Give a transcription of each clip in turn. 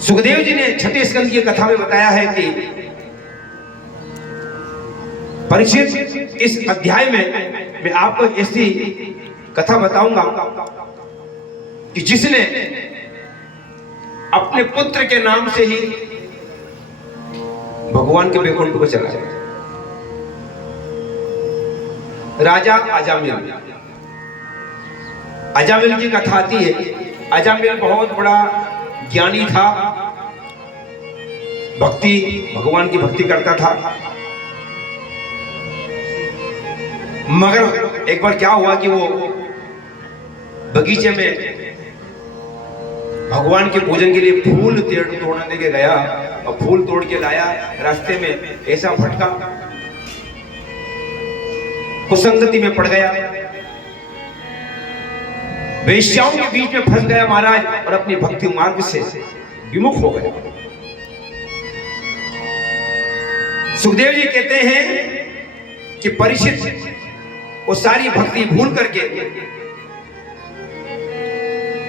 सुखदेव जी ने छठे स्कंद की कथा में बताया है कि परीक्षित, इस अध्याय में मैं आपको ऐसी कथा बताऊंगा कि जिसने अपने पुत्र के नाम से ही भगवान के वैकुंठ को चलाया। राजा अजामिल, अजामिल की कथा आती है। अजामिल बहुत बड़ा ज्ञानी था, भगवान की भक्ति करता था। मगर एक बार क्या हुआ कि वो बगीचे में भगवान के पूजन के लिए फूल तोड़ने के गया और फूल तोड़ के लाया। रास्ते में ऐसा भटका, कुसंगति में पड़ गया, वेश्याओं के बीच में फंस गया महाराज, और अपनी भक्ति मार्ग से विमुख हो गया। सुखदेव जी कहते हैं कि परीक्षित वो सारी भक्ति भूल करके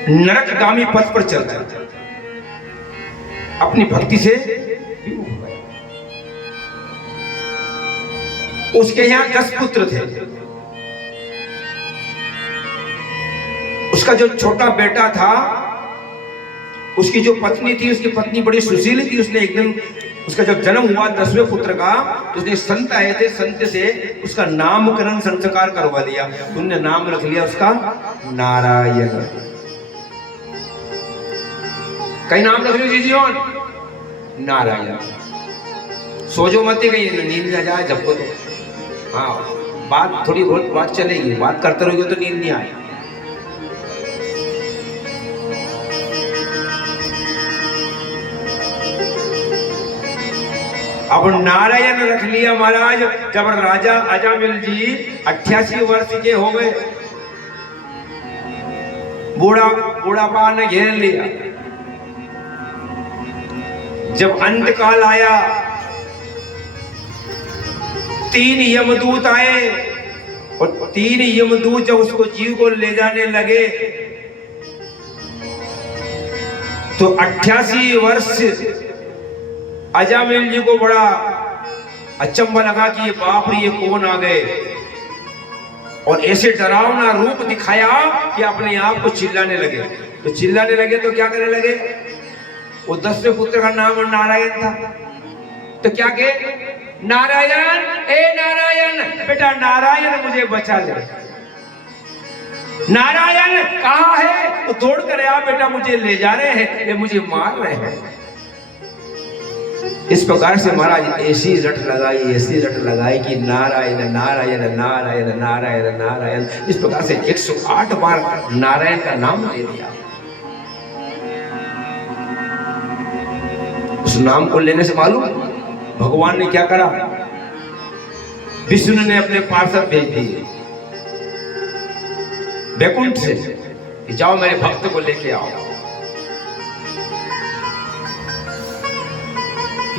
नरकगामी पथ पर चल जाता, अपनी भक्ति से विमुख हो गया। उसके यहां 10 पुत्र थे। उसका जो छोटा बेटा था, उसकी जो पत्नी थी, उसकी पत्नी बड़ी सुशीली थी। उसने एक दिन, उसका जब जन्म हुआ 10वें पुत्र का, तो उसने संत आए थे, संत से उसका नामकरण संस्कार करवा लिया। उन्होंने नाम रख लिया उसका नारायण। कई नाम रख लिया जी, और नारायण। सोजो मत कहीं नींद ना जाए जब को। तो हाँ, बात थोड़ी बहुत बात चलेगी, बात करते रहोगे तो नींद नहीं आए। अब नारायण रख लिया महाराज। जब राजा अजामिल जी 88 वर्ष के हो गए, बूढ़ापा ने घेर लिया। जब अंत काल आया, 3 यमदूत आए, और 3 यमदूत जब उसको जीव को ले जाने लगे तो 88 वर्ष अजामिल जी को बड़ा अचंभा लगा कि ये बाप रे, ये कौन आ गए, और ऐसे डरावना रूप दिखाया कि अपने आप को चिल्लाने लगे। तो चिल्लाने लगे तो क्या करने लगे? वो 10वें पुत्र का नाम नारायण था, तो क्या कहे? नारायण, ए नारायण, बेटा नारायण मुझे बचा ले। नारायण कहाँ है? तो दौड़ कर आया, बेटा मुझे ले जा रहे हैं, ये मुझे मार रहे हैं। इस प्रकार से महाराज ऐसी रट लगाई कि नारायण नारायण नारायण नारायण नारायण। इस प्रकार से 108 बार नारायण का नाम ले लिया। उस नाम को लेने से मालूम भगवान ने क्या करा? विष्णु ने अपने पार्षद भेज दिए वैकुंठ से कि जाओ मेरे भक्त को लेके आओ।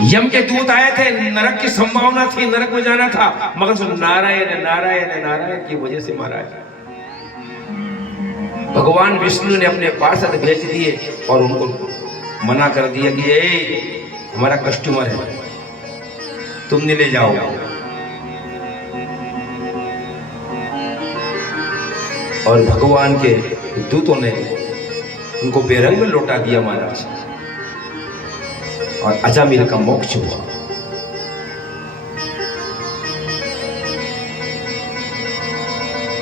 यम के दूत आए थे, नरक की संभावना थी, नरक में जाना था, मगर सुन नारायण नारायण नारायण की वजह से महाराज भगवान विष्णु ने अपने पार्षद भेज दिए और उनको मना कर दिया कि ए, हमारा कस्टमर है, तुम नहीं ले जाओ। और भगवान के दूतों ने उनको बेरंग में लौटा दिया महाराज, और अजामिल का मोक्ष हुआ।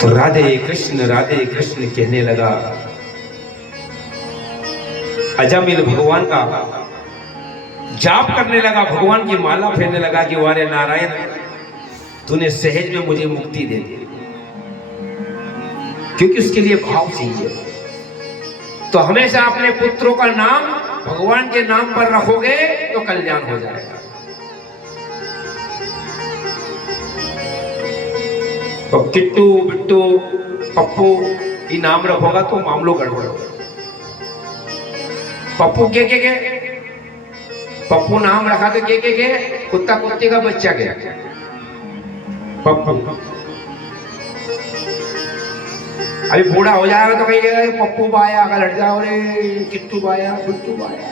तो राधे कृष्ण कहने लगा। अजामिल भगवान का जाप करने लगा, भगवान की माला फेरने लगा कि वारे नारायण, तूने सहज में मुझे मुक्ति दे दी। क्योंकि उसके लिए भाव चाहिए। तो हमेशा अपने पुत्रों का नाम भगवान के नाम पर रखोगे तो कल्याण हो जाएगा। तो किट्टू, बिट्टू, पप्पू ये नाम रखोगा तो मामलों गड़बड़ होगा। पप्पू के पप्पू नाम रखा तो के कुत्ता कुत्ते का बच्चा के पप्पू। अभी बूढ़ा हो जाएगा तो कहीं पप्पू बाया, अगर हट जाओ रे किट्टू बाया, बिट्टू बाया।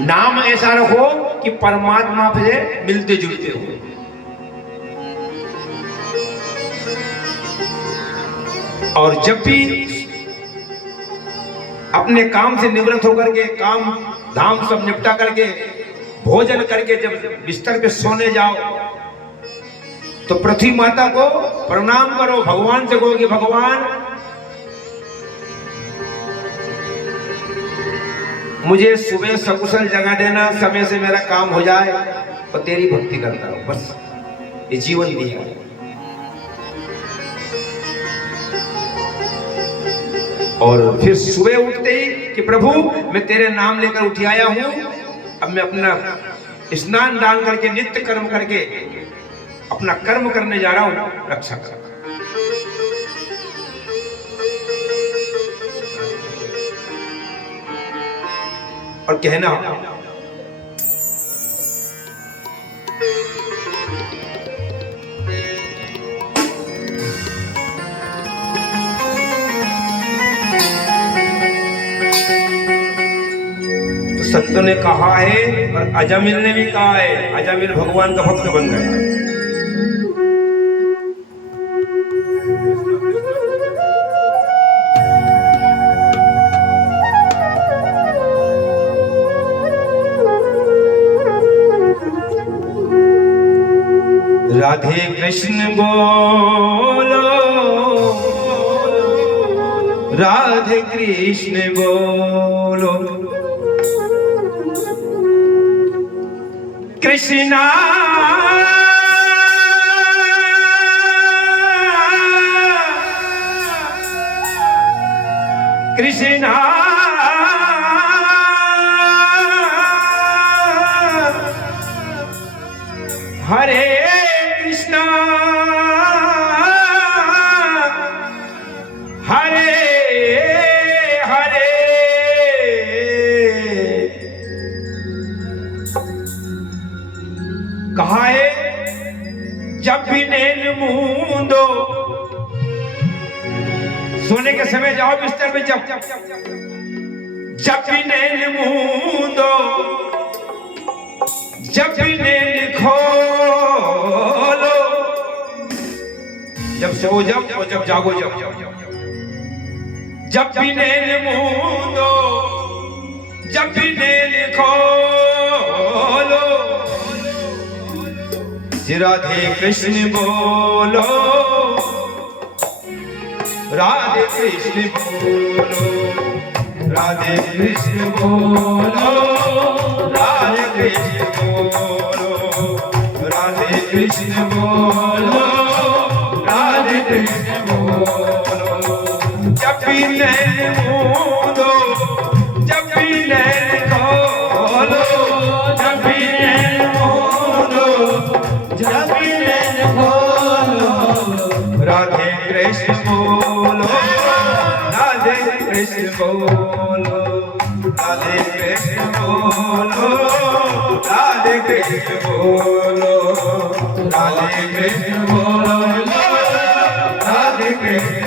नाम ऐसा रखो कि परमात्मा से मिलते जुलते हो। और जब भी अपने काम से निवृत्त होकर के, काम धाम सब निपटा करके, भोजन करके जब बिस्तर पे सोने जाओ तो पृथ्वी माता को प्रणाम करो, भगवान से कहो कि भगवान मुझे सुबह सकुशल जगा देना, समय से मेरा काम हो जाए और तेरी भक्ति करता रहो, बस ये जीवन दिया है। और फिर सुबह उठते ही कि प्रभु मैं तेरे नाम लेकर उठ आया हूं, अब मैं अपना स्नान दान करके नित्य कर्म करके अपना कर्म करने जा रहा हूं, रक्षा कर। और कहना संतों ने कहा है और अजामिल ने भी कहा है, अजामिल भगवान का भक्त बन गया। राधे कृष्ण बोलो, राधे कृष्ण बोलो, कृष्णा कृष्णा हरे कृष्णा हरे हरे। कहा है जब भी नैन मूंदो, सोने के समय जाओ बिस्तर पे, जब भी नैन मूंदो, जब भी नैन खोलो, जब सो जब और जब जागो जब भी नैन मूंदो, जब भी नैन खोलो, राधे कृष्ण बोलो, राधे कृष्ण बोलो, राधे कृष्ण बोलो, राधे कृष्ण बोलो, राधे कृष्ण बोलो, राधे कृष्ण बोलो। जब भी नैन मूंदो, जब भी नैन खोलो, जब भी नैन मूंदो, जब भी नैन खोलो, राधे कृष्ण बोलो, राधे कृष्ण बोलो, राधे कृष्ण बोलो, राधे कृष्ण बोलो, राधे कृष्ण बोलो, राधे कृष्ण